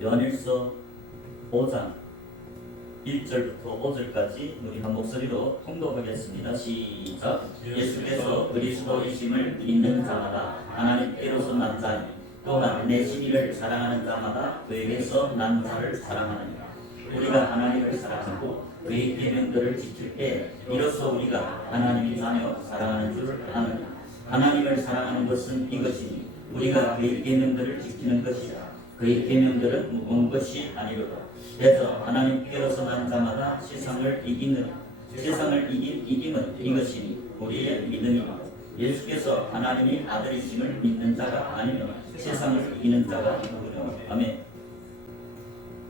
요한일서 5장 1절부터 5절까지 우리 한 목소리로 통독하겠습니다. 시작. 예수께서 그리스도이심을 믿는 자마다 하나님께로서 난 자니 또한 내 시비를 사랑하는 자마다 그에게서 난 자를 사랑하느니라. 우리가 하나님을 사랑하고 그의 계명들을 지킬 때 이로써 우리가 하나님의 자녀 사랑하는 줄 아느냐. 하나님을 사랑하는 것은 이것이니 우리가 그의 계명들을 지키는 것이라. 그의 계명들은 무거운 것이 아니로다. 그래서 하나님께로서 난 자마다 세상을 이기느라. 세상을 이김은 이것이니 우리의 믿음이다. 예수께서 하나님의 아들이심을 믿는 자가 아니면 세상을 이기는 자가 누구냐. 아멘.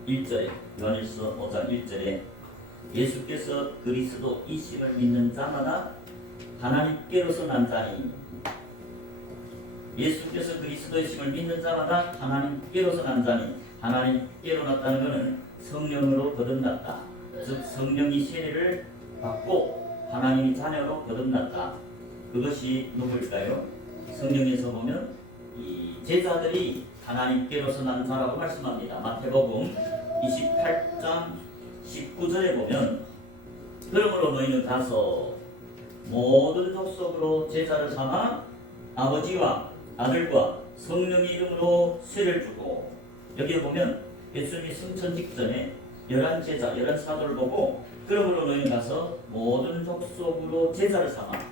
1절에 요한일서 5장 1절에 예수께서 그리스도이심을 믿는 자마다 하나님께로서 난 자니, 예수께서 그리스도이심을 믿는 자마다 하나님께로서 난 자니, 하나님께로 났다는 것은 성령으로 거듭났다. 즉 성령이 세례를 받고 하나님의 자녀로 거듭났다. 그것이 누구일까요? 성경에서 보면 이 제자들이 하나님께로서 난 자라고 말씀합니다. 마태복음 28장 19절에 보면 그러므로 너희는 가서 모든 족속으로 제자를 삼아 아버지와 아들과 성령의 이름으로 세례를 주고, 여기에 보면 예수님이 승천 직전에 11제자, 11사도를 보고 그러므로 너희는 가서 모든 족속으로 제자를 삼아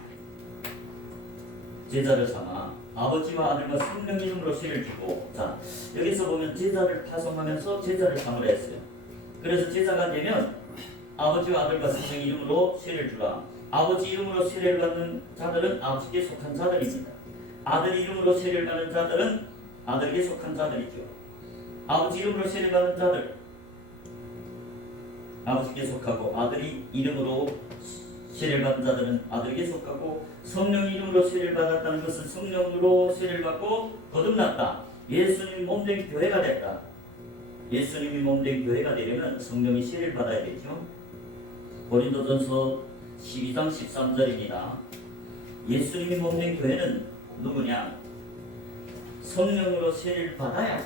아버지와 아들과 성령의 이름으로 세례를 주고, 자 여기서 보면 제자를 파송하면서 제자를 삼으라 했어요. 그래서 제자가 되면 아버지와 아들과 성령의 이름으로 세례를 주라. 아버지 이름으로 세례를 받는 자들은 아버지께 속한 자들입니다. 아들 이름으로 세례를 받는 자들은 아들에게 속한 자들이죠. 아버지 이름으로 세례를 받는 자들 아버지께 속하고, 아들이 이름으로 세례를 받은 자들은 아들에게 속하고, 성령 이름으로 세례를 받았다는 것은 성령으로 세례를 받고 거듭났다. 예수님이 몸된 교회가 됐다. 예수님이 몸된 교회가 되려면 성령이 세례를 받아야 되죠. 고린도전서 12장 13절입니다. 예수님이 몸된 교회는 누구냐? 성령으로 세례를 받아야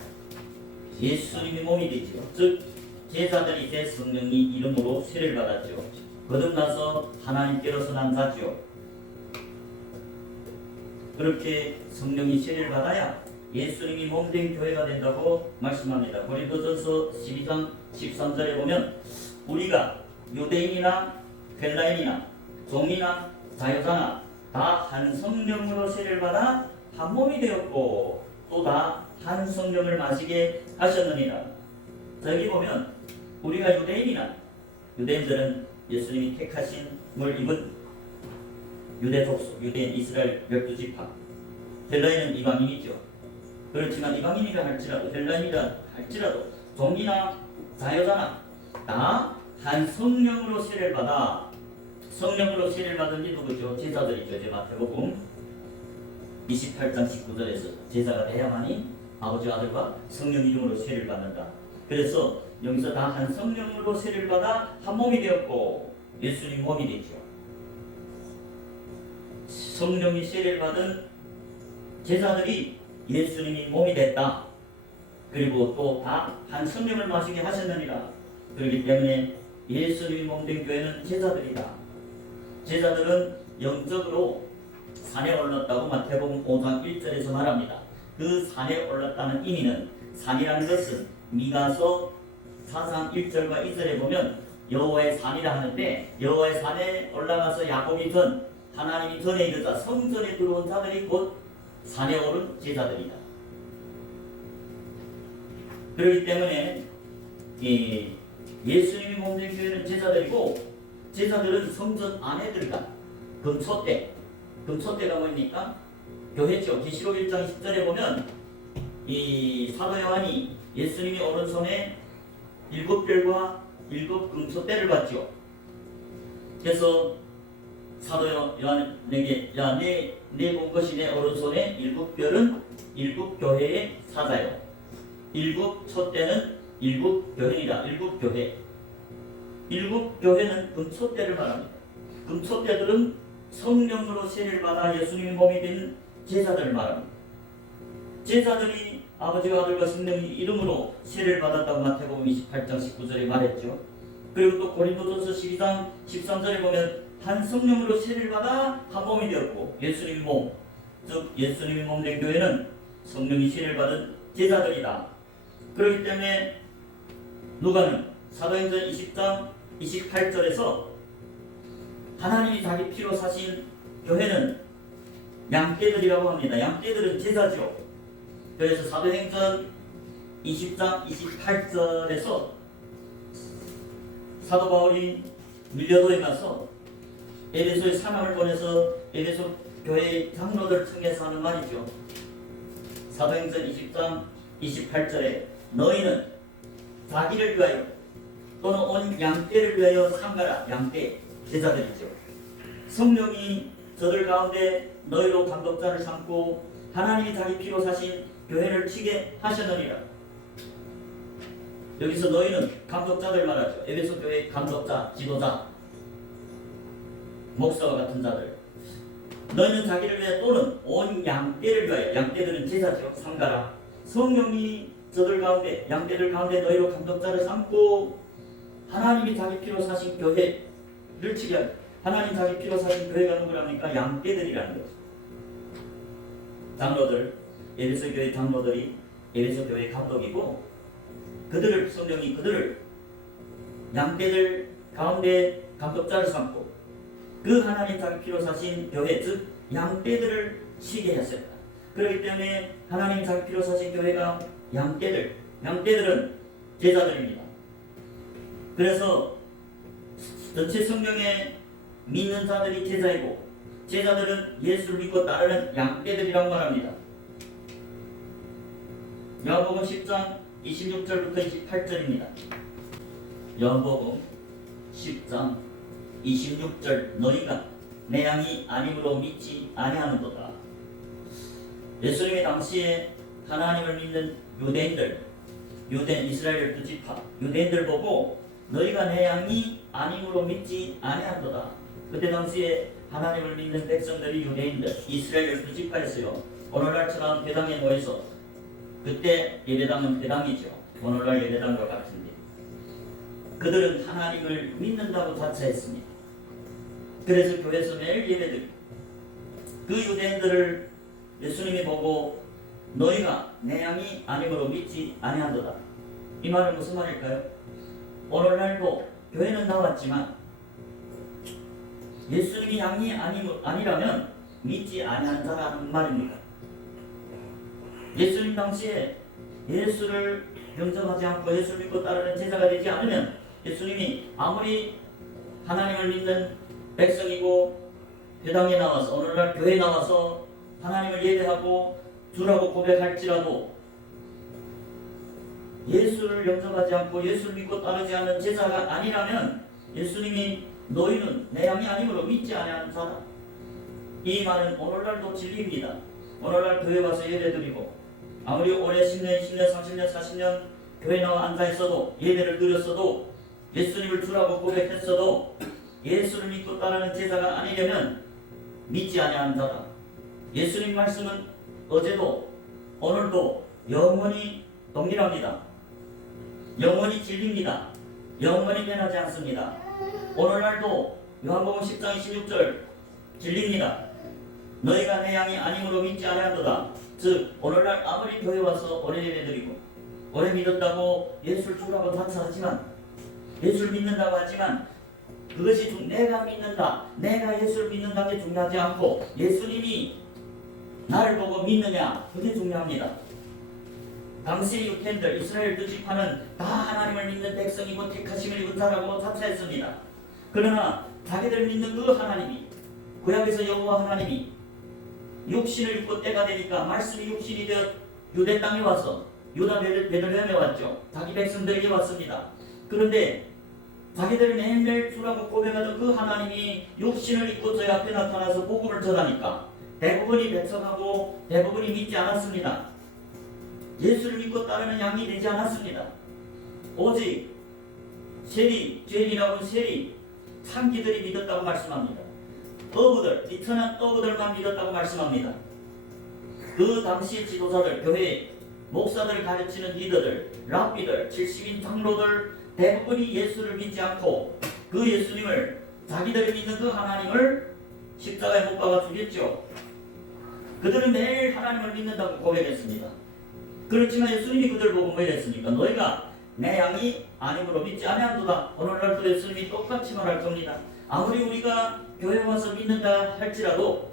예수님이 몸이 되죠. 즉 제자들이 이제 성령의 이름으로 세례를 받았죠. 거듭나서 하나님께로서 난 자죠. 그렇게 성령이 세례를 받아야 예수님이 몸된 교회가 된다고 말씀합니다. 고린도전서 12장 13절에 보면 우리가 유대인이나 헬라인이나 종이나 자유자나 다 한 성령으로 세례를 받아 한 몸이 되었고 또 다 한 성령을 마시게 하셨느니라. 자, 여기 보면 우리가 유대인들은 예수님이 택하심을 입은 유대 족속, 유대인 이스라엘 12지파. 헬라인은 이방인이죠. 그렇지만 이방인이라 할지라도 헬라인이라 할지라도 종이나 자유자나 다 한 성령으로 세례를 받아, 성령으로 세례를 받은 게 누구죠? 제자들이죠. 이제 마태복음 28장 19절에서 제자가 돼야만이 아버지와 아들과 성령 이름으로 세례를 받는다. 그래서 여기서 다 한 성령으로 세례를 받아 한 몸이 되었고 예수님 몸이 되죠. 성령이 세례를 받은 제자들이 예수님이 몸이 됐다. 그리고 또 다 한 성령을 마시게 하셨느니라. 그렇기 때문에 예수님이 몸된 교회는 제자들이다. 제자들은 영적으로 산에 올랐다고 마태복음 5장 1절에서 말합니다. 그 산에 올랐다는 의미는, 산이라는 것은 미가서 4장 1절과 2절에 보면 여호와의 산이라 하는데, 여호와의 산에 올라가서 야곱이 전, 하나님이 전에 이르자 성전에 들어온 자들이 곧 산에 오른 제자들이다. 그렇기 때문에 예수님이 몸된 교회는 제자들이고, 제자들은 성전 안에 들어가 금초대가 뭡니까? 교회죠. 계시록 1장 10절에 보면 이 사도 요한이 예수님이 오른손에 7별과 7금초대를 봤죠. 그래서 사도 요한에게 내 본 것이 내 오른손에 7별은 7교회의 사자요, 7촛대는 7교회이다. 7교회. 7교회는 금초대를 말합니다. 금초대들은 성령으로 세례를 받아 예수님의 몸이 된 제자들을 말합니다. 제자들이 아버지와 아들과 성령의 이름으로 세례를 받았다고 마태복음 28장 19절에 말했죠. 그리고 또 고린도전서 12장 13절에 보면 한 성령으로 세례를 받아 한 몸이 되었고 예수님의 몸, 즉 예수님의 몸 된 교회는 성령이 세례를 받은 제자들이다. 그렇기 때문에 누가는 사도행전 20장 28절에서 하나님이 자기 피로 사신 교회는 양떼들이라고 합니다. 양떼들은 제자죠. 그래서 사도행전 20장 28절에서 사도 바울이 밀려도에 가서 에베소에 사람을 보내서 에베소 교회의 장로들 청해서 하는 말이죠. 사도행전 20장 28절에 너희는 자기를 위하여 또는 온 양떼를 위하여 삼가라. 양떼 제자들이죠. 성령이 저들 가운데 너희로 감독자를 삼고 하나님이 자기 피로 사신 교회를 치게 하셨느니라. 여기서 너희는 감독자들 말하죠. 에베소 교회 감독자, 지도자, 목사와 같은 자들. 너희는 자기를 위해 또는 온 양떼를 위하여, 양떼들은 제자죠. 삼가라. 성령이 저들 가운데, 양떼들 가운데 너희로 감독자를 삼고 하나님이 자기 피로 사신 교회를 치게 하고, 하나님 자기 피로 사신 교회가 누구랍니까? 양떼들이라는 거죠. 장로들, 에베소 교회 장로들이 에베소 교회 감독이고 그들을 성령이 그들을 양떼들 가운데 감독자를 삼고 그 하나님 자기 피로 사신 교회 즉 양떼들을 치게 했습니다. 그렇기 때문에 하나님 자기 피로 사신 교회가 양떼들은 제자들입니다. 그래서 전체 성령에 믿는 자들이 제자이고 제자들은 예수를 믿고 따르는 양떼들이라고 말합니다. 요한복음 10장 26절부터 28절입니다. 요한복음 10장 26절 너희가 내 양이 아님으로 믿지 아니하는도다. 예수님의 당시에 하나님을 믿는 유대인 이스라엘 12지파 유대인들 보고 너희가 내 양이 아님으로 믿지 아니하는도다. 그때 당시에 하나님을 믿는 백성들이 유대인들 이스라엘 12지파였어요. 오늘날처럼 회당에 모여서 그때 예배당은 회당이죠. 오늘날 예배당과 같은데 그들은 하나님을 믿는다고 자처했습니다. 그래서 교회에서 매일 예배드리고 그 유대인들을 예수님이 보고 너희가 내 양이 아님으로 믿지 아니한도다. 이 말은 무슨 말일까요? 오늘날도 교회는 나왔지만 예수님이 양이 아니라면 믿지 아니하는 자라는 말입니다. 예수님 당시에 예수를 영접하지 않고 예수를 믿고 따르는 제자가 되지 않으면 예수님이 아무리 하나님을 믿는 백성이고 회당에 나와서 오늘날 교회에 나와서 하나님을 예배하고 주라고 고백할지라도 예수를 영접하지 않고 예수를 믿고 따르지 않는 제자가 아니라면 예수님이 너희는 내 양이 아니므로 믿지 아니하는 자다. 이 말은 오늘날도 진리입니다. 오늘날 교회 와서 예배드리고 아무리 오래 10년, 20년, 30년, 40년 교회 나와 앉아있어도 예배를 드렸어도 예수님을 주라고 고백했어도 예수를 믿고 따르는 제자가 아니려면 믿지 아니하는 자다. 예수님 말씀은 어제도 오늘도 영원히 동일합니다. 영원히 진리입니다. 영원히 변하지 않습니다. 오늘날도 요한복음 10장 26절 진리입니다. 너희가 내 양이 아님으로 믿지 아니하도다. 즉 오늘날 아무리 교회 와서 오래 예배드리고 오래 믿었다고 예수를 주라고 자처하지만 예수를 믿는다고 하지만 그것이 내가 믿는다, 내가 예수를 믿는다는 게 중요하지 않고 예수님이 나를 보고 믿느냐 그게 중요합니다. 당시 유대인들 이스라엘 12지파는 다 하나님을 믿는 백성이고 택하심을 입은 자라고 자처했습니다. 그러나 자기들 믿는 그 하나님이 구약에서 여호와 하나님이 육신을 입고 때가 되니까 말씀이 육신이 되어 유대 땅에 와서 유다 베들레헴에 왔죠. 자기 백성들에게 왔습니다. 그런데 자기들이 매일매일 주라고 고백하던 그 하나님이 육신을 입고 저희 앞에 나타나서 복음을 전하니까 대부분이 배척하고 대부분이 믿지 않았습니다. 예수를 믿고 따르는 양이 되지 않았습니다. 오직 죄인이라고 세리 창기들이 믿었다고 말씀합니다. 어부들, 비천한 어부들만 믿었다고 말씀합니다. 그 당시 지도자들, 교회 목사들을 가르치는 리더들, 랍비들, 70인 장로들 대부분이 예수를 믿지 않고 그 예수님을 자기들이 믿는 그 하나님을 십자가에 못 박아 죽였죠. 그들은 매일 하나님을 믿는다고 고백했습니다. 그렇지만 예수님이 그들 보고 뭐 이랬습니까? 너희가 내 양이 아님으로 믿지 아니한도다. 오늘날도 예수님이 똑같이 말할 겁니다. 아무리 우리가 교회 와서 믿는다 할지라도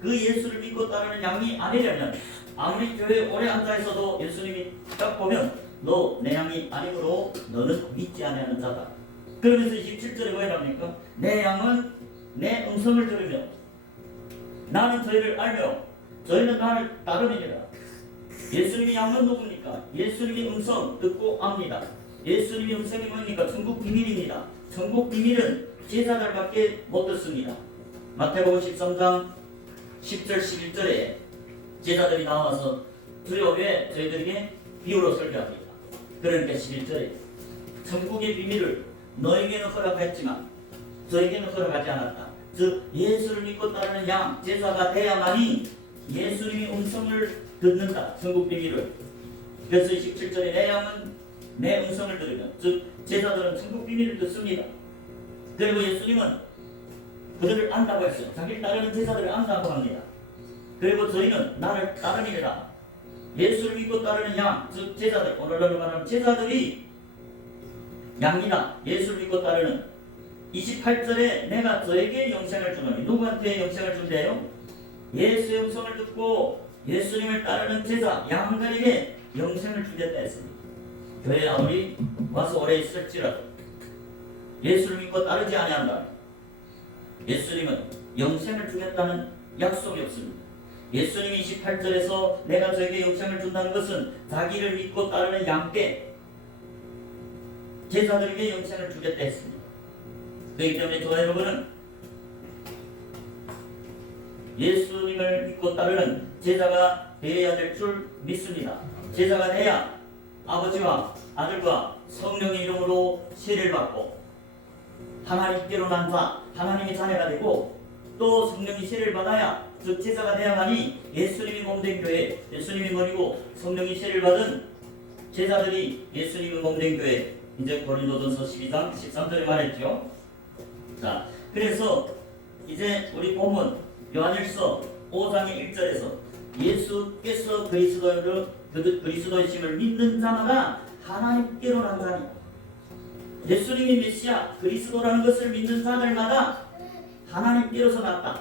그 예수를 믿고 따르는 양이 아니려면 아무리 교회에 오래 앉아있어도 예수님이 딱 보면 너 내 양이 아니므로 너는 믿지 아니하는 자다. 그러면서 27절에 뭐라합니까? 내 양은 내 음성을 들으며 나는 저희를 알며 저희는 나를 따르느니라. 예수님이 양은 누굽니까? 예수님의 음성 듣고 압니다. 예수님의 음성이 뭡니까? 천국 비밀입니다. 천국 비밀은 제자들밖에 못 듣습니다. 마태복음 13장 10절 11절에 제자들이 나와서 주여 왜 저희들에게 비유로 설교합니다. 그러니까 11절에 천국의 비밀을 너에게는 허락했지만 저에게는 허락하지 않았다. 즉 예수를 믿고 따르는 양 제자가 돼야만이 예수님의 음성을 듣는다. 천국 비밀을. 그래서 27절에 내 양은 내 음성을 들으며 즉 제자들은 천국 비밀을 듣습니다. 그리고 예수님은 그들을 안다고 했어요. 자기를 따르는 제자들을 안다고 합니다. 그리고 저희는 나를 따르니라. 예수를 믿고 따르는 양, 즉 제자들, 오늘날로 말하면 제자들이 양이다. 예수를 믿고 따르는 28절에 내가 저에게 영생을 주노니 누구한테 영생을 준대요? 예수의 음성을 듣고 예수님을 따르는 제자, 양들에게 영생을 주겠다 했습니다. 교회에 아무리 와서 오래 있을지라도 예수를 믿고 따르지 아니한다. 예수님은 영생을 주겠다는 약속이 없습니다. 예수님이 28절에서 내가 저에게 영생을 준다는 것은 자기를 믿고 따르는 양께 제자들에게 영생을 주겠다 했습니다. 그렇기 때문에 저와 여러분은 예수님을 믿고 따르는 제자가 되어야 될 줄 믿습니다. 제자가 돼야 아버지와 아들과 성령의 이름으로 세례를 받고 하나님께로 난 자, 하나님의 자녀가 되고 또 성령이 세례를 받아야 즉 제자가 돼야만이 예수님이 몸된 교회, 예수님이 머리고 성령이 세례를 받은 제자들이 예수님이 몸된 교회. 이제 고린도전서 12장 13절에 말했죠. 자, 그래서 이제 우리 본문 요한일서 5장의 1절에서 예수께서 그리스도이심을 믿는 자마다 하나님께로 난 자니 예수님이 메시아 그리스도라는 것을 믿는 자들마다 하나님께로서 났다.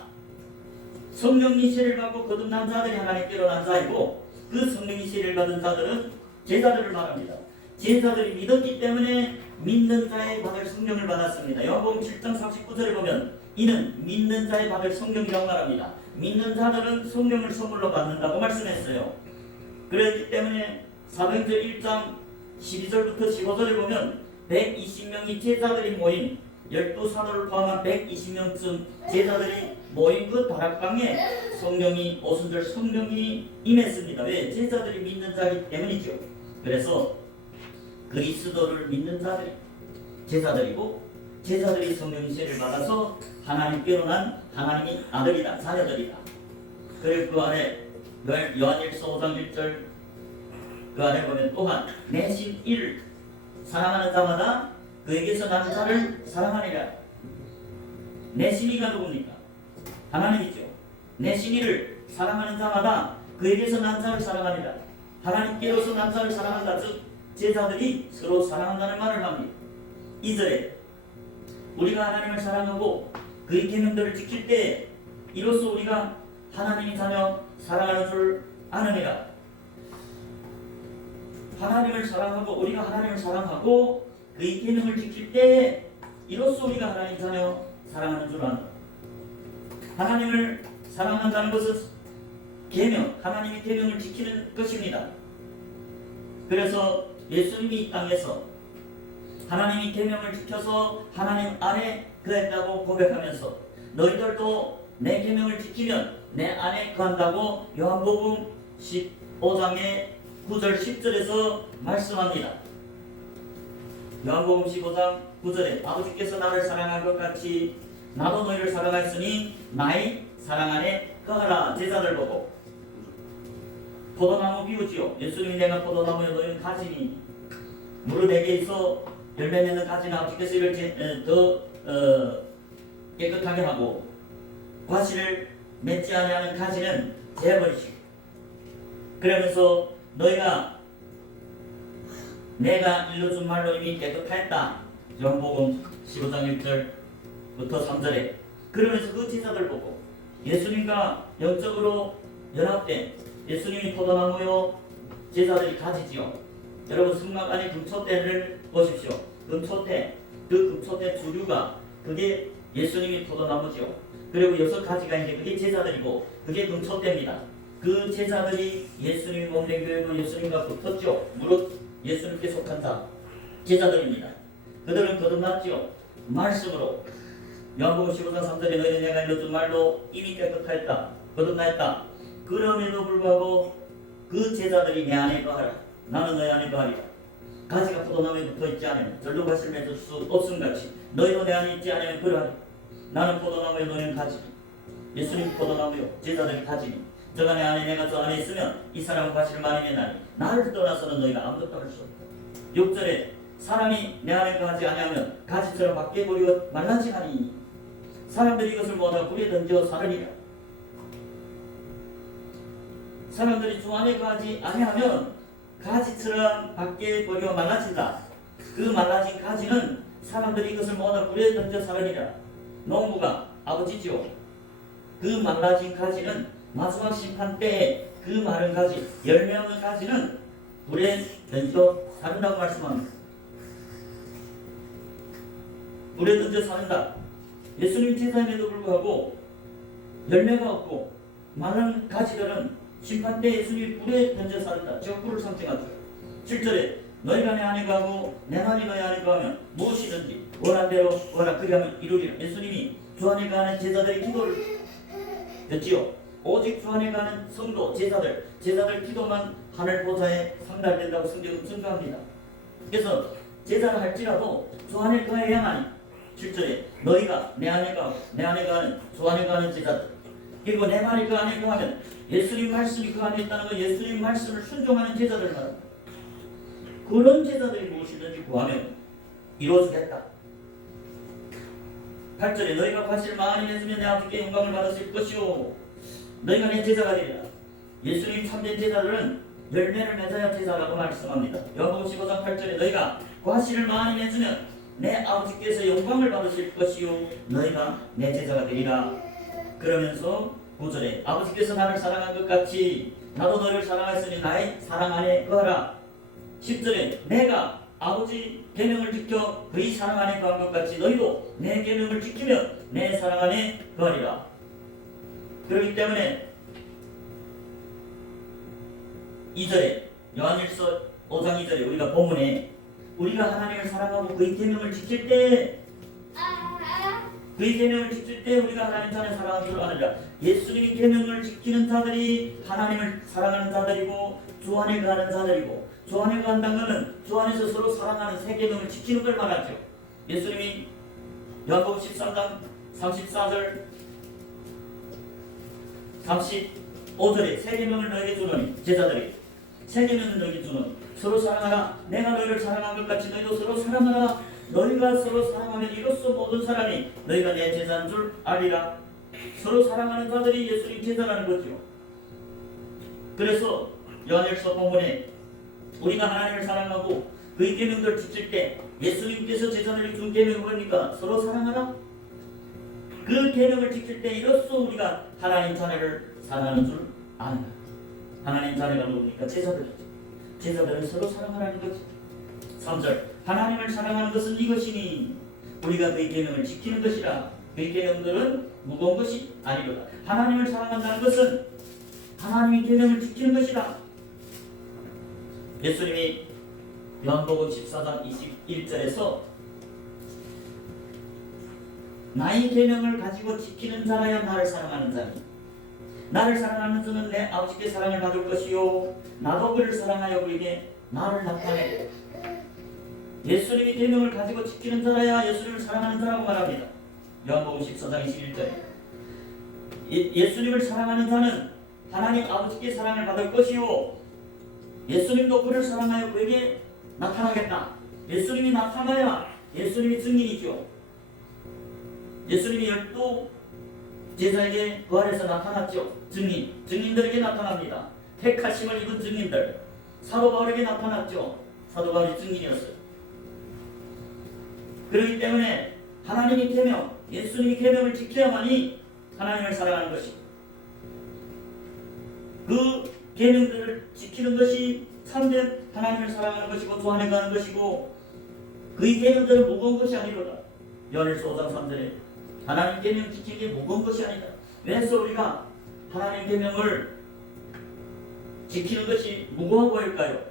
성령이 세례를 받고 거듭난 자들이 하나님께로 난 자이고 그 성령이 세례를 받은 자들은 제자들을 말합니다. 제자들이 믿었기 때문에 믿는 자의 받을 성령을 받았습니다. 요한복음 7장 39절에 보면 이는 믿는 자의 받을 성령이라고 말합니다. 믿는 자들은 성령을 선물로 받는다고 말씀했어요. 그렇기 때문에 사도행전 1장 12절부터 15절에 보면 120명의 제자들이 모인 12사도를 포함한 120명쯤 제자들이 모인 그 다락방에 성령이 오순절 성령이 임했습니다. 왜? 제자들이 믿는 자이기 때문이죠. 그래서 그리스도를 믿는 자들이 제자들이고 제자들이 성령의 세례를 받아서 하나님께로 난 하나님의 아들이다. 자녀들이다. 그리고 그 안에 요한일서 5장 1절 그 안에 보면 또한 내신 이를 사랑하는 자마다 그에게서 난 자를 사랑하리라. 내신이가 누굽니까? 하나님이죠. 내신이를 사랑하는 자마다 그에게서 난 자를 사랑하리라. 하나님께로서 난 자를 사랑한다. 즉 제자들이 서로 사랑한다는 말을 합니다. 2절에 우리가 하나님을 사랑하고 그의 계명들을 지킬 때 이로써 우리가 하나님의 자녀 사랑하는 줄 아느니라. 하나님을 사랑하고 우리가 하나님을 사랑하고 그의 계명을 지킬 때 이로써 우리가 하나님 자녀 사랑하는 줄 아는. 하나님을 사랑한다는 것은 계명, 하나님의 계명을 지키는 것입니다. 그래서 예수님이 이 땅에서 하나님의 계명을 지켜서 하나님 안에 거했다고 고백하면서 너희들도 내 계명을 지키면 내 안에 거한다고 요한복음 15장의 9절 10절에서 말씀합니다. 요한복음 15장 9절에 아버지께서 나를 사랑한 것 같이 나도 너희를 사랑하였으니 나의 사랑 안에 거하라. 제자들 보고 포도나무 비우지요. 예수님이 내가 포도나무에 너희는 가지니 무릇 내게 있어 열매 맺는 가지는 아버지께서 이를 더 깨끗하게 하고 과실을 맺지 아니하는 가지는 제어버리시고 그러면서 너희가 내가 일러준 말로 이미 깨끗하였다. 요한복음 15장 1절부터 3절에 그러면서 그 제자들 보고 예수님과 영적으로 연합된 예수님이 포도나무요 제자들이 가지지요. 여러분 성막 안에 금초대를 보십시오. 금초대 그 금초대 주류가 그게 예수님이 포도나무지요. 그리고 6가지가 이제 그게 제자들이고 그게 금초대입니다. 그 제자들이 예수님이 몸된 교회로 예수님과 붙었죠. 무릇 예수님께 속한 자 제자들입니다. 그들은 거듭났지요. 말씀으로 요한복음 15장 3절에 너희는 내가 일러준 말로 이미 깨끗하였다. 거듭나였다. 그럼에도 불구하고 그 제자들이 내 안에 거하라. 나는 너희 안에 거하리라. 가지가 포도나무에 붙어있지 않으면 절로 가시를 맺을 수 없음같이 너희도 내 안에 있지 않으면 그러하리. 나는 포도나무에 너희는 가지니 예수님 포도나무요 제자들이 가지니 저가 내 안에 내가 저 안에 있으면 이 사람은 가시를 많이 내나니 나를 떠나서는 너희가 아무것도 할 수 없다. 6절에 사람이 내 안에 거하지 아니하면 가지처럼 밖에 버리고 말라지나니 사람들이 이것을 모아 불에 던져 사르리라. 사람들이 주 안에 거하지 아니하면 가지처럼 밖에 버리고 말라진다. 그 말라진 가지는 사람들이 이것을 모아 불에 던져 사르리라. 농부가 아버지지요. 그 말라진 가지는 마지막 심판 때에 그 마른 가지, 열매 없는 가지는 불에 던져 사른다고 말씀합니다. 불에 던져 사른다. 예수님 제자임에도 불구하고 열매가 없고 마른 가지들은 심판 때 예수님이 불에 던져 사른다. 적불을 상징하죠. 7절에 너희가 내 안에 거하고 내 말이 너희 안에 거하면 무엇이든지 원한 대로 원하 그리하면 이루리라. 예수님이 주 안에 거하는 제자들의 기도를 듣지요. 오직 주 안에 가는 성도, 제자들 기도만 하늘 보좌에 상달된다고 성경은 증거합니다. 그래서 제자를 할지라도 주 안에 거해야만 7절에 너희가 내 안에 가고 내 안에 가는 주 안에 가는 제자들 그리고 내 말이 그 안에 거하면 예수님 말씀이 그 안에 있다는 건 예수님 말씀을 순종하는 제자들 말합니다. 그런 제자들이 무엇이든지 구하면 이루어지겠다. 8절에 너희가 과실을 많이 맺으면 내 아버지께 영광을 받으실 것이요 너희가 내 제자가 되리라. 예수님 참된 제자들은 열매를 맺어야 제자라고 말씀합니다. 요한복음 15장 8절에 너희가 과실을 많이 맺으면 내 아버지께서 영광을 받으실 것이요 너희가 내 제자가 되리라. 그러면서 9절에 아버지께서 나를 사랑한 것 같이 나도 너희를 사랑하였으니 나의 사랑 안에 거하라. 10절에 내가 아버지 계명을 지켜 그의 사랑 안에 거한 것 같이 너희도 내 계명을 지키면 내 사랑 안에 거하리라. 그렇기 때문에 2절에 요한일서 5장 2절에 우리가 본문에 우리가 하나님을 사랑하고 그의 계명을 지킬 때 그의 계명을 지킬 때 우리가 하나님 자녀 사랑하는 줄 아느니라. 예수님의 계명을 지키는 자들이 하나님을 사랑하는 자들이고 주 안에 거하는 자들이고 주 안에 거한다는 것은 주 안에서 서로 사랑하는 새 계명을 지키는 걸 말하죠. 예수님이 요한복음 13장 34절 35절에 새 계명을 너에게 주노니 제자들이 새 계명을 너에게 주노니 서로 사랑하라. 내가 너희를 사랑한 것 같이 너희도 서로 사랑하라. 너희가 서로 사랑하면 이로써 모든 사람이 너희가 내 제자인 줄 알리라. 서로 사랑하는 자들이 예수님 제자라는 거죠. 그래서 요한일서 본문에 우리가 하나님을 사랑하고 그의 계명들을 지킬 때 예수님께서 제자들에게 준 계명이 뭡니까? 서로 사랑하라. 그 계명을 지킬 때 이로써 우리가 하나님 자녀를 사랑하는 줄 아는다. 하나님 자녀가 누굽니까? 제자들이죠. 제자들은 서로 사랑하라는 거죠. 3절 하나님을 사랑하는 것은 이것이니 우리가 그의 계명을 지키는 것이라. 그의 계명들은 무거운 것이 아니로다. 하나님을 사랑한다는 것은 하나님의 계명을 지키는 것이다. 예수님이 요한복음 14장 21절에서 나의 계명을 가지고 지키는 자라야 나를 사랑하는 자니 나를 사랑하는 자는 내 아버지께 사랑을 받을 것이요 나도 그를 사랑하여 그에게 나를 나타내고 예수님의 계명을 가지고 지키는 자라야 예수님을 사랑하는 자라고 말합니다. 요한복음 14장 21절에 예수님을 사랑하는 자는 하나님 아버지께 사랑을 받을 것이요 예수님도 그를 사랑하여 그에게 나타나겠다. 예수님이 나타나야 예수님이 증인이죠. 예수님이 12 제자에게 부활해서 나타났죠. 증인들에게 나타납니다. 택하심을 입은 증인들, 사도 바울에게 나타났죠. 사도 바울이 증인이었어요. 그렇기 때문에 하나님이 계명, 예수님이 계명을 지켜야만이 하나님을 사랑하는 것이고, 그 계명들을 지키는 것이 참된 하나님을 사랑하는 것이고 주 안에 가는 것이고, 그의 계명들은 무거운 것이 아니로다. 요한일서 5장 3절에 하나님 계명 지키는 게 무거운 것이 아니다. 왜서 우리가 하나님 계명을 지키는 것이 무거워 보일까요?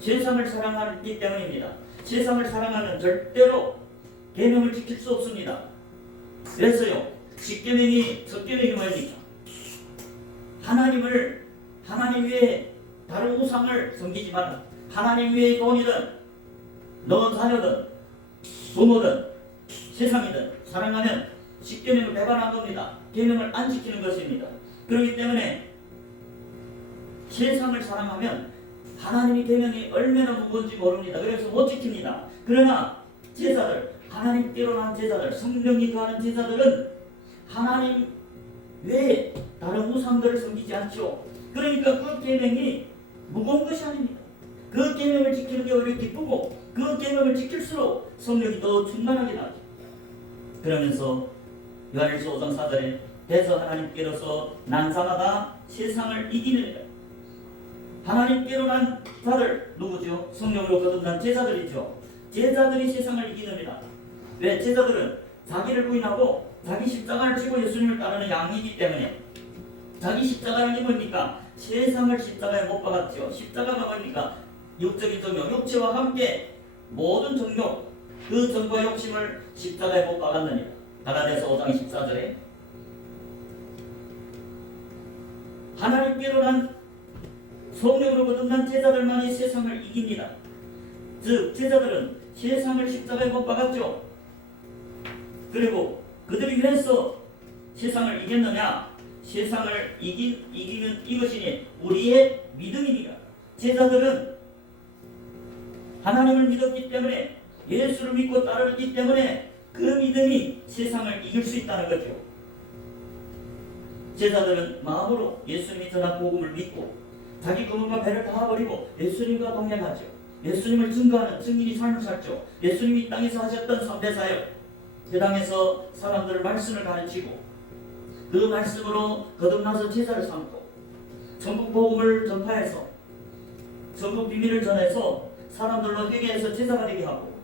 세상을 사랑하기 때문입니다. 세상을 사랑하면 절대로 계명을 지킬 수 없습니다. 그래서요, 십계명이 첫 계명이 뭐입니까? 하나님 외에 다른 우상을 섬기지 말라. 하나님 외의 돈이든 너 자녀든 부모든 세상이든 사랑하면 십계명을 배반한 겁니다. 계명을 안 지키는 것입니다. 그렇기 때문에 세상을 사랑하면 하나님의 계명이 얼마나 무거운지 모릅니다. 그래서 못 지킵니다. 그러나 제자들, 하나님께로 난 제자들, 성령이 거하는 제자들은 하나님 외에 다른 우상들을 섬기지 않죠. 그러니까 그 계명이 무거운 것이 아닙니다. 그 계명을 지키는 게 오히려 기쁘고, 그 계명을 지킬수록 성령이 더 충만하게 나죠. 그러면서 요한일서 5장 4절에 대서 하나님께로서 난 자마다 세상을 이기느니라. 하나님께로 난 자들 누구죠? 성령으로 거듭난 제자들이죠. 제자들이 세상을 이기느니라. 왜? 제자들은 자기를 부인하고 자기 십자가를 지고 예수님을 따르는 양이기 때문에. 자기 십자가는 뭡니까? 세상을 십자가에 못 박았죠. 십자가가 뭡니까? 육적인 정욕, 육체와 함께 모든 정욕, 그 정과 욕심을 십자가에 못 박았느니라. 갈라디아서 5장 14절에 하나님께로 난 성령으로 거듭난 제자들만이 세상을 이깁니다. 즉 제자들은 세상을 십자가에 못 박았죠. 그리고 그들이 왜서 세상을 이겼느냐? 세상을 이기는 이것이니 우리의 믿음이니라. 제자들은 하나님을 믿었기 때문에, 예수를 믿고 따르기 때문에 그 믿음이 세상을 이길 수 있다는 거죠. 제자들은 마음으로 예수님이 전한 복음을 믿고 자기 그물과 배를 다 버리고 예수님과 동행하죠. 예수님을 증거하는 증인이 삶을 살죠. 예수님이 이 땅에서 하셨던 3대 사역, 그 땅에서 사람들을 말씀을 가르치고 그 말씀으로 거듭나서 제자를 삼고 천국 복음을 전파해서 천국 비밀을 전해서 사람들로 회개해서 제자가 되게 하고,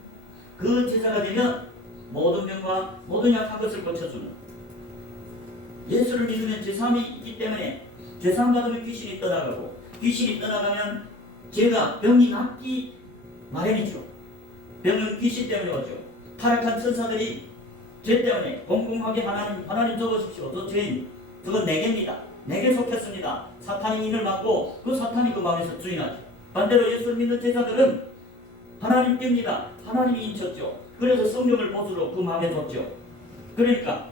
그 제자가 되면 모든 병과 모든 약한 것을 고쳐주는, 예수를 믿으면 죄사함이 있기 때문에 죄사함 받으면 귀신이 떠나가고, 귀신이 떠나가면 죄가 병이 낫기 마련이죠. 병은 귀신 때문에 오죠. 타락한 천사들이 죄 때문에 공공하게 하나님 적으십시오. 저 죄인, 저건 내게입니다. 내게 속했습니다. 사탄이 인을 맡고 그 사탄이 그 마음에서 주인하죠. 반대로 예수를 믿는 제자들은 하나님께입니다. 하나님이 인쳤죠. 그래서 성령을 보수로 그 마음에 뒀죠. 그러니까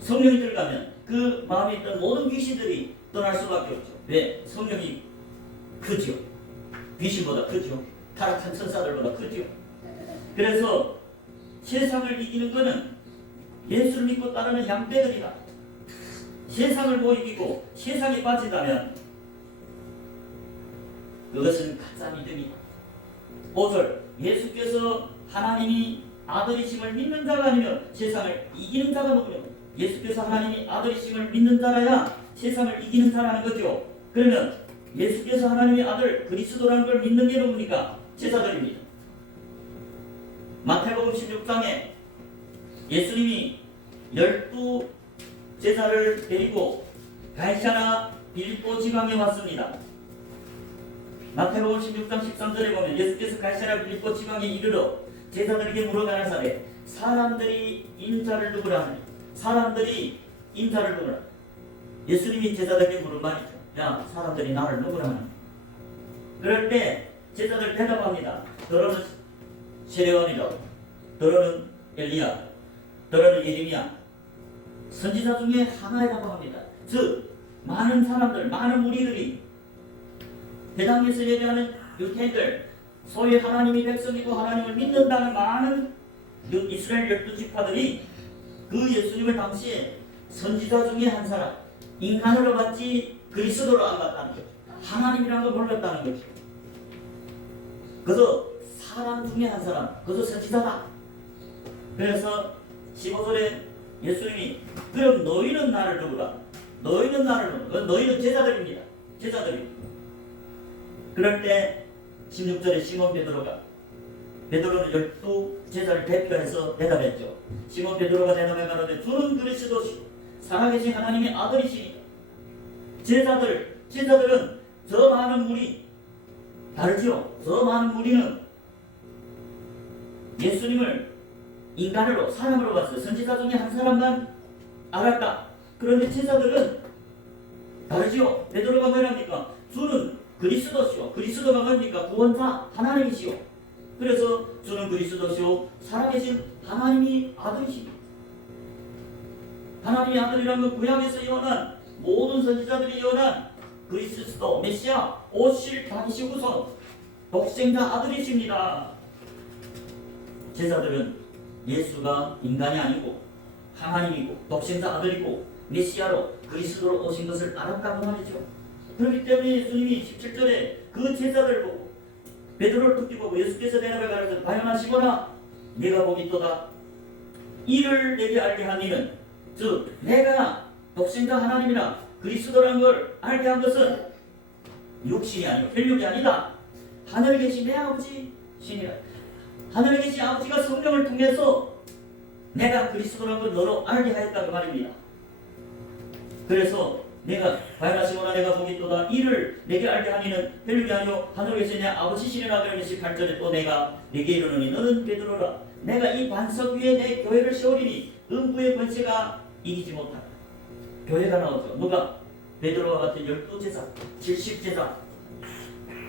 성령이 들어가면 그 마음에 있던 모든 귀신들이 떠날 수밖에 없죠. 왜? 성령이 크죠. 귀신보다 크죠. 타락한 천사들보다 크죠. 그래서 세상을 이기는 것은 예수를 믿고 따르는 양떼들이다. 세상을 못 이기고 세상에 빠진다면 그것은 가짜 믿음이다. 5절, 예수께서 하나님이 아들이심을 믿는 자가 아니면 세상을 이기는 자가 누구냐? 예수께서 하나님이 아들이심을 믿는 자라야 세상을 이기는 자라는 거죠. 그러면 예수께서 하나님의 아들 그리스도라는 걸 믿는 게 누굽니까? 제자들입니다. 마태복음 16장에 예수님이 12 제자를 데리고 갈사나 빌립보 지방에 왔습니다. 마태복음 16장 13절에 보면 예수께서 갈사나 빌립보 지방에 이르러 제자들에게 물어가라사대 사람들이 인자를 누구라 하느냐? 사람들이 인자를 누구라? 예수님이 제자들에게 물은 말이죠. 야, 사람들이 나를 누구라 하느냐? 그럴 때 제자들 대답합니다. 너는 세례요한이라고, 너는 엘리야, 너는 예레미야, 선지자 중에 하나이라고 합니다. 즉 많은 사람들, 많은 무리들이 대당에서 예배하는 유태인들, 소위 하나님이 백성이고 하나님을 믿는다는 많은 이스라엘 12지파들이 그 예수님을 당시에 선지자 중에 한 사람, 인간으로 봤지 그리스도로 안 봤다는 거죠. 하나님이라는 걸 몰랐다는 거죠. 그래서 사람 중에 한 사람, 그래서 선지자다. 그래서 15절에 예수님이 그럼 너희는 나를 누구라? 너희는 나를 누구라? 너희는 제자들입니다. 제자들이. 그럴 때 16절에 시몬 베드로는 12제자를 대표해서 대답했죠. 시몬 베드로가 대답해 가로되 주는 그리스도시요 살아계신 하나님의 아들이시니. 제자들은 저 많은 무리 다르죠. 저 많은 무리는 예수님을 인간으로 사람으로 봤어요. 선지자 중에 한 사람만 알았다. 그런데 제자들은 다르죠. 베드로가 뭐랍니까? 주는 그리스도시오. 그리스도가 뭡니까? 구원자 하나님이시오. 그래서 주는 그리스도시오 살아계신 하나님이 아들이시오. 하나님의 아들이라는 건 구약에서 예언한 모든 선지자들이 예언한 그리스도 메시아 오실 다니시고서 독생자 아들이십니다. 제자들은 예수가 인간이 아니고 하나님이고 독생자 아들이고 메시아로 그리스도로 오신 것을 알았다고 말이죠. 그렇기 때문에 예수님이 17절에 그 제자들 보고 베드로를 듣기 보고 예수께서 대답해 가로되 바요나시거나 내가 보기 또다. 이를 내게 알게 한 이는 즉 내가 독생자 하나님이라 그리스도라는 걸 알게 한 것은 육신이 아니고 혈육이 아니다. 하늘에 계신 내 아버지 신이라. 하늘에 계신 아버지가 성령을 통해서 내가 그리스도라는 걸 너로 알게 하였다 그 말입니다. 그래서 내가 바요나시거나 내가 보기 또다. 이를 내게 알게 하니는 혈육이 아니요 하늘에 계신 내 아버지시니라. 그러면 18절에 또 내가 내게 이르노니 너는 베드로라. 내가 이 반석 위에 내 교회를 세우리니 음부의 권세가 이기지 못하다. 교회가 나오죠. 누가? 베드로와 같은 12제자 70제자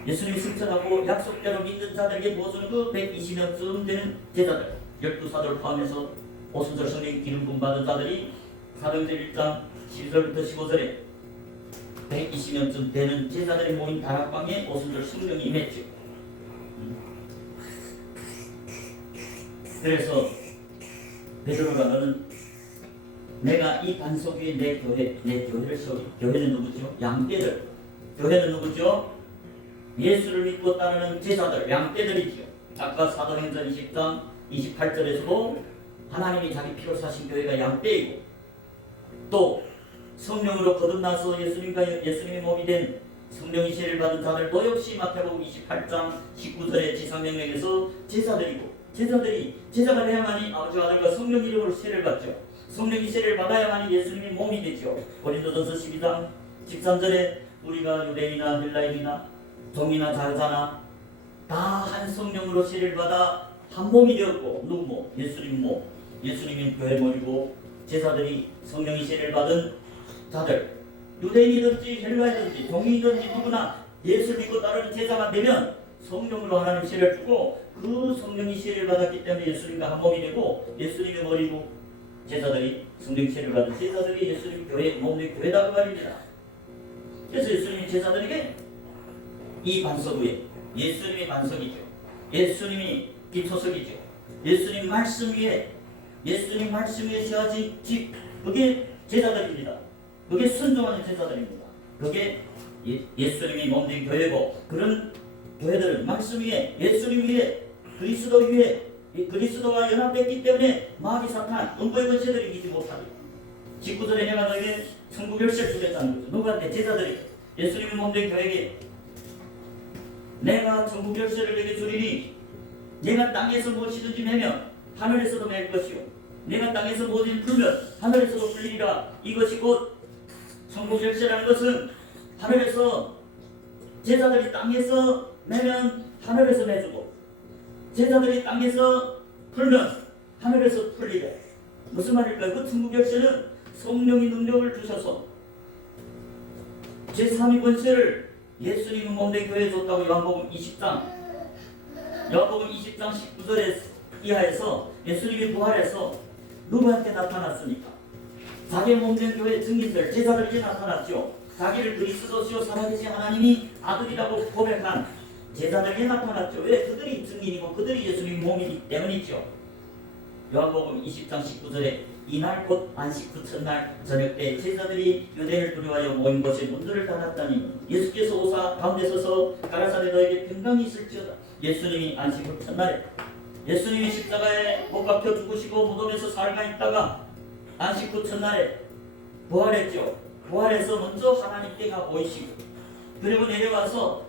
예수님이 승천하고 약속대로 믿는 자들에게 보여주는 그 120명쯤 되는 제자들 12사도를 포함해서 오순절 성령 기름 부음 받은 자들이 사도행전 1장 12절부터 15절에 120명쯤 되는 제자들이 모인 다락방에 오순절 성령이 임했죠. 그래서 베드로가 너는 내가 이 반석 위에 내 교회를 세우리. 교회는 누구죠? 양떼들. 교회는 누구죠? 예수를 믿고 따르는 제자들, 양떼들이죠. 아까 사도행전 20장 28절에서도 하나님이 자기 피로 사신 교회가 양떼이고 또 성령으로 거듭나서 예수님의 몸이 된 성령이 세례를 받은 자들도 역시 마태복음 28장 19절의 지상명령에서 제자들이고 제자가 되야만이 아버지와 아들과 성령 이름으로 세례를 받죠. 성령이 세례를 받아야만이 예수님의 몸이 되죠. 고린도전서 12장 13절에 우리가 유대인이나 헬라인이나 종이나 자유자나 다 한 성령으로 세례를 받아 한 몸이 되었고 누구 몸? 예수님 몸. 예수님이 교회 몸이고 제자들이 성령이 세례를 받은 자들 유대인이든지 헬라인이든지 종이든지 누구나 예수 믿고 따르는 제자가 되면 성령으로 하나님 세례를 주고 그 성령이 세례를 받았기 때문에 예수님과 한 몸이 되고 예수님의 머리고 제자들이 성령 세례를 받은 제자들이 예수님 교회 몸의 교회다 그 말입니다. 그래서 예수님이 제자들에게 이 반석 위에 예수님이 반석이죠. 예수님이 기초석이죠. 예수님 말씀 위에 세워진 집 그게 제자들입니다. 그게 순종하는 제자들입니다. 그게 예수님이 몸된 교회고 그런 교회들은 말씀 위에 예수님 위에 그리스도 위에 그리스도와 연합됐기 때문에 마귀 사탄 음부의 권세들이 이기지 못하리라. 19절에 내가 너에게 천국 열쇠를 주겠다는 거죠. 누구한테? 제자들이 예수님의 몸된 교회에게 내가 천국 열쇠를 내게 주리니 내가 땅에서 무엇이든지 매면 하늘에서도 맬 것이요 내가 땅에서 무엇을 풀면 하늘에서도 풀리리라. 이것이 곧 천국 열쇠라는 것은 하늘에서 제자들이 땅에서 매면 하늘에서 매주고 제자들이 땅에서 풀면 하늘에서 풀리래. 무슨 말일까요? 그 천국 열쇠는 성령이 능력을 주셔서 제3위 권세를 예수님의 몸된 교회에 줬다고 요한복음 20장 19절에 이하에서 예수님이 부활해서 누구한테 나타났습니까? 자기 몸된 교회 증인들 제자들에게 나타났죠. 자기를 그리스도시요 살아계신 하나님이 아들이라고 고백한 제자들에게 나타났죠. 왜? 그들이 증인이고 그들이 예수님의 몸이기 때문이죠. 요한복음 20장 19절에 이날 곧 안식 후 첫날 저녁 때 제자들이 유대인을 두려워하여 모인 곳에 문들을 닫았다니 예수께서 오사 가운데 서서 가라사대 너에게 평강이 있을지어다. 예수님이 안식 후 첫날에 예수님이 십자가에 못 박혀 죽으시고 무덤에서 사흘간 있다가 안식 후 첫날에 부활했죠. 부활해서 먼저 하나님께가 보이시고 그리고 내려와서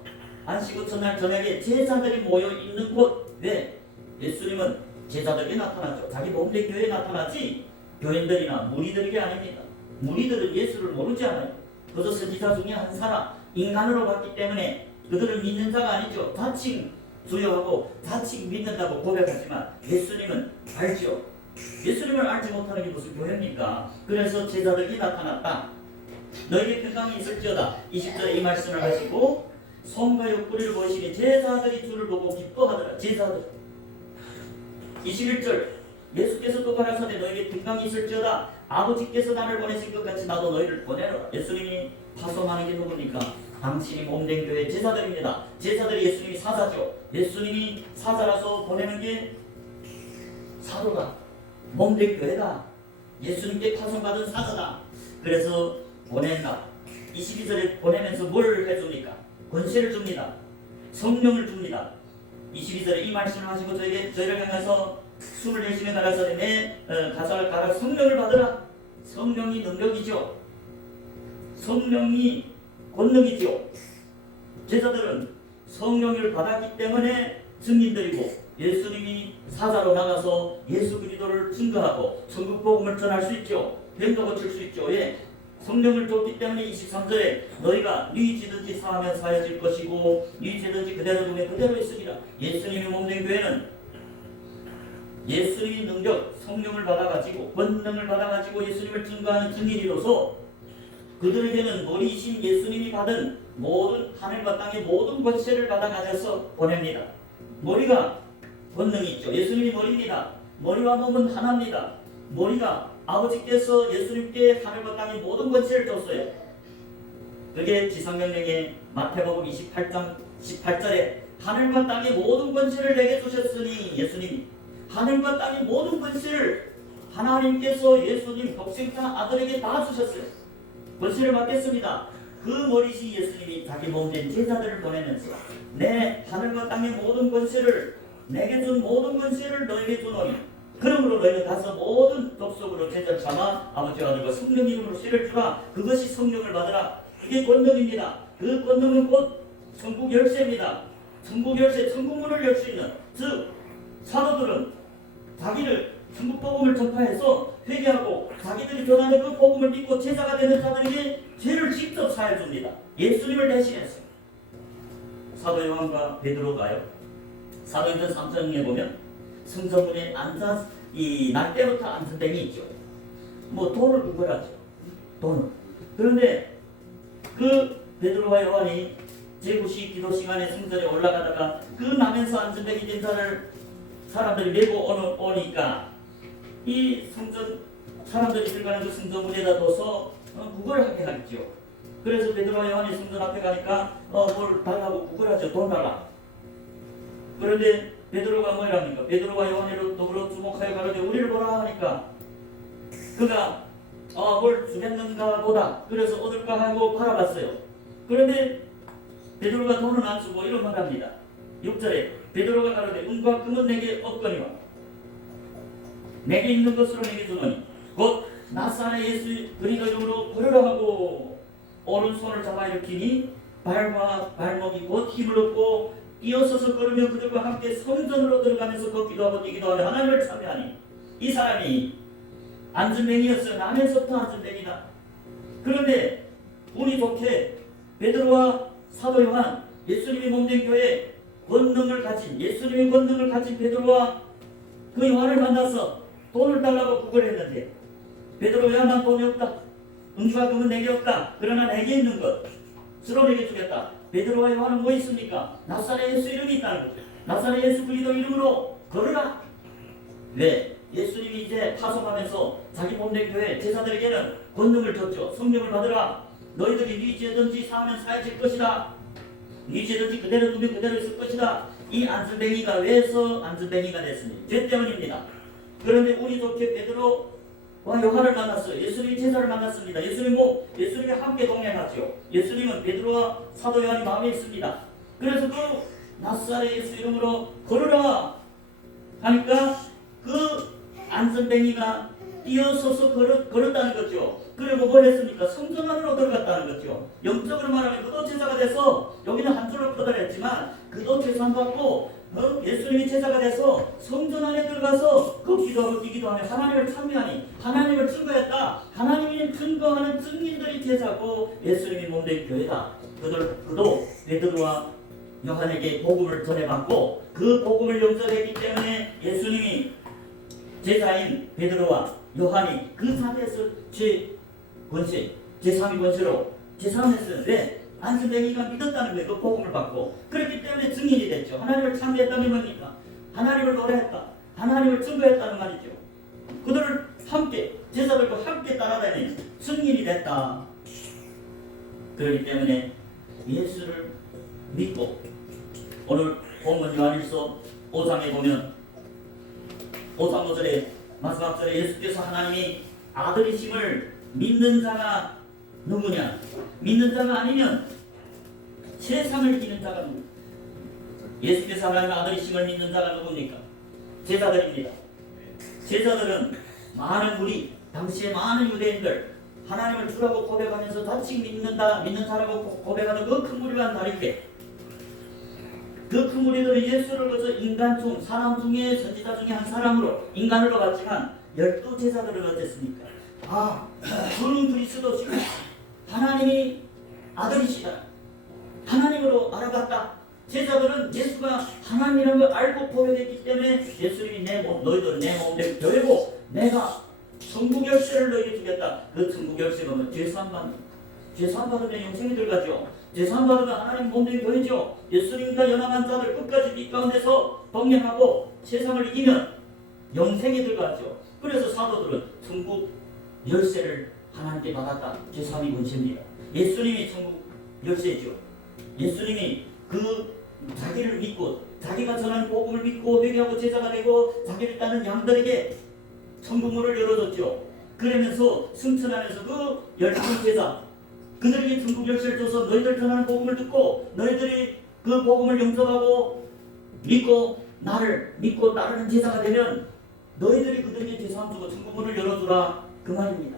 안식 후 첫날 저녁에 제자들이 모여 있는 곳. 왜? 예수님은 제자들에게 나타났죠. 자기 몸된 교회에 나타나지 교인들이나 무리들에게 아닙니다. 무리들은 예수를 모르지 않아요. 그저 선지자 중에 한 사람 인간으로 봤기 때문에 그들을 믿는 자가 아니죠. 자칭 주여하고 자칭 믿는다고 고백하지만 예수님은 알죠. 예수님을 알지 못하는 게 무슨 교회입니까? 그래서 제자들이 나타났다. 너에게 평강이 있을지어다. 20절에 이 말씀을 하시고 손과 옆구리를 보시니 제자들이 주를 보고 기뻐하더라. 제자들. 21절 예수께서 또 가라사대 너에게 평강이 있을지어다. 아버지께서 나를 보내신 것 같이 나도 너희를 보내노라. 예수님이 파송하는 게 누굽니까? 당신이 몸된 교회 제자들입니다. 제자들이 예수님이 사자죠. 예수님이 사자라서 보내는 게 사도다. 몸된 교회다. 예수님께 파송받은 사자다. 그래서 보낸다. 22절에 보내면서 뭘 해줍니까? 권세를 줍니다. 성령을 줍니다. 22절에 이 말씀을 하시고 저희를 향해서 숨을 내쉬며 가라사대 내 가사를 가라 성령을 받으라. 성령이 능력이죠. 성령이 권능이죠. 제자들은 성령을 받았기 때문에 증인들이고 예수님이 사자로 나가서 예수 그리스도를 증거하고 천국 복음을 전할 수 있죠. 병도 고칠 수 있죠. 예. 성령을 줬기 때문에 23절에 너희가 네 죄든지 사하면 사해질 것이고 네 죄든지 그대로 두면 그대로 있으리라. 예수님이 몸된 교회는 예수님의 능력, 성령을 받아가지고 권능을 받아가지고 예수님을 증거하는 증인이로서 그들에게는 머리이신 예수님이 받은 모든 하늘과 땅의 모든 권세를 받아가져서 보냅니다. 머리가 권능이 있죠. 예수님이 머리입니다. 머리와 몸은 하나입니다. 머리가 아버지께서 예수님께 하늘과 땅의 모든 권세를 줬어요. 그게 지상명령의 마태복음 28장 18절에 하늘과 땅의 모든 권세를 내게 주셨으니 예수님이 하늘과 땅의 모든 권세를 하나님께서 예수님 독생자 아들에게 다 주셨어요. 권세를 받겠습니다. 그 머리신 예수님이 자기 몸된 제자들을 보내면서 내 하늘과 땅의 모든 권세를 내게 준 모든 권세를 너에게 주노니 그러므로 너희는 가서 모든 족속으로 제자를 삼아 아버지와 아들과 성령 이름으로 씨를 주라. 그것이 성령을 받으라. 이게 권능입니다. 그 권능은 곧 천국 열쇠입니다. 천국 열쇠, 천국문을 열 수 있는 즉 사도들은 자기를 천국 복음을 전파해서 회개하고 자기들이 전하는 그 복음을 믿고 제자가 되는 자들에게 죄를 직접 사해 줍니다. 예수님을 대신해서. 사도 요한과 베드로가요. 사도행전 3장에 보면 성전문에 앉아 이 날 때부터 앉은 댐이 있죠. 뭐 돈을 구걸하죠. 돈을. 그런데 그 베드로와 요한이 제9시 기도 시간에 성전에 올라가다가 그 나면서 앉은 댐이 된 사람들이 메고 오니까 이 성전 사람들이 들어가는 그 성전문에다 둬서 구걸하게 하죠. 그래서 베드로와 요한이 성전 앞에 가니까 뭘 달라고 구걸하죠. 돈 달라. 그런데 베드로가 뭐랍니까? 베드로와 요한이로 더불어 주목하여 가로되 우리를 보라 하니까 그가 뭘 주겠는가 보다. 그래서 얻을까 하고 바라봤어요. 그런데 베드로가 돈은 안 주고 이런 말 합니다. 6절에 베드로가 가로되 은과 금은 내게 없거니와 내게 있는 것으로 내게 주노니 곧 나사렛 예수 그리스도 이름으로 걸으라 하고 오른손을 잡아 일으키니 발과 발목이 곧 힘을 얻고 이어서서 걸으며 그들과 함께 성전으로 들어가면서 걷기도 하고 뛰기도 하며 하나님을 찬미하니 이 사람이 앉은 뱅이였어요. 남에서부터 앉은 뱅이다. 그런데 운이 좋게 베드로와 사도 요한 예수님이 몸된 교회 권능을 가진 예수님의 권능을 가진 베드로와 그 요한을 만나서 돈을 달라고 구걸했는데 베드로 요한 돈이 없다. 은과 금은 내게 없다. 그러나 내게 있는 것 서로 내게 주겠다. 베드로와 요한은 뭐 있습니까? 나사렛 예수 이름이 있다는 거죠. 나사렛 예수 그리스도 이름으로 걸으라. 왜? 예수님이 이제 파송하면서 자기 몸된 교회 제자들에게는 권능을 줬죠. 성령을 받으라. 너희들이 네 죄든지 사하면 사해질 것이다. 네 죄든지 그대로 두면 그대로 있을 것이다. 이 안순뱅이가 왜서 안순뱅이가 됐습니까? 죄 때문입니다. 그런데 운이 좋게 베드로와 요한을 만났어요. 예수님이 제자를 만났습니다. 예수님이 함께 동행하죠. 예수님은 베드로와 사도 요한이 마음에 있습니다. 그래서 그 나사렛 예수 이름으로 걸으라 하니까 그 안순뱅이가 뛰어서서 걸었다는 거죠. 그리고 뭘 했습니까? 성전 안으로 들어갔다는 거죠. 영적으로 말하면 그도 제자가 돼서, 여기는 한 줄을 뻗어냈지만 그도 제사받고 예수님이 제자가 돼서 성전 안에 들어가서 그 기도하고 기도하며 하나님을 찬미하니 하나님을 증거했다. 하나님이 증거하는 증인들이 제자고 예수님이 몸된 교회다. 그도 베드로와 요한에게 복음을 전해받고 그 복음을 용서했기 때문에 예수님이 제자인 베드로와 요한이 그 자리에서 제3위 권세로 제3에서 왜? 안순뱅이가 믿었다는 거예요. 그 복음을 받고. 그렇기 때문에 증인이 됐죠. 하나님을 찬미했다는 겁니까? 하나님을 노래했다. 하나님을 증거했다는 말이죠. 그들을 함께, 제자들과 함께 따라다니는 증인이 됐다. 그렇기 때문에 예수를 믿고, 오늘 본문 요한일서 5장에 보면 5장 5절에 마지막 절에 예수께서 하나님이 아들이심을 믿는 자가 누구냐? 믿는 자가 아니면 세상을 이기는 자가 누구냐? 예수께서 하나님의 아들이심을 믿는 자가 누굽니까? 제자들입니다. 제자들은 많은 무리, 당시에 많은 유대인들, 하나님을 주라고 고백하면서 자칭 믿는 자라고 고백하는 그 큰 무리와는 다르게, 그 큰 무리들은 예수를 거쳐 인간 중, 사람 중에 선지자 중에 한 사람으로 인간으로 봤지만 12제자들은 어땠습니까? 주는 그리스도시고 하나님이 아들이시다. 하나님으로 알아봤다. 제자들은 예수가 하나님이라는 걸 알고 고백했기 때문에 예수님이 너희들은 내 몸된 교회고 내가 천국 열쇠를 너희에게 주겠다. 그 천국 열쇠가 뭐 죄사함 받으면 영생이 들어가죠. 죄사함 받으면 하나님 몸된 교회죠. 예수님과 연합한 자들 끝까지 빛 가운데서 동행하고 세상을 이기면 영생이 들어가죠. 그래서 사도들은 천국 열쇠를 하나님께 받았다. 제3위 권세입니다. 예수님이 천국 열쇠죠. 예수님이 그 자기를 믿고 자기가 전하는 복음을 믿고 회개하고 제자가 되고 자기를 따르는 양들에게 천국 문을 열어줬죠. 그러면서 승천하면서 그 12제자 그들에게 천국 열쇠를 줘서 너희들 전하는 복음을 듣고 너희들이 그 복음을 영접하고 믿고 나를 믿고 따르는 제자가 되면 너희들이 그들에게 제사함 주고 천국 문을 열어주라 그 말입니다.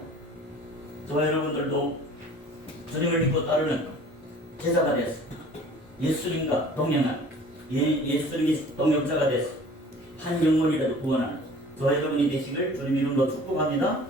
저와 여러분들도 주님을 믿고 따르는 제자가 됐어. 예수님과 동행한 예수님이 동역자가 됐어. 한 영혼이라도 구원하는 저와 여러분이 되시길 주님 이름으로 축복합니다.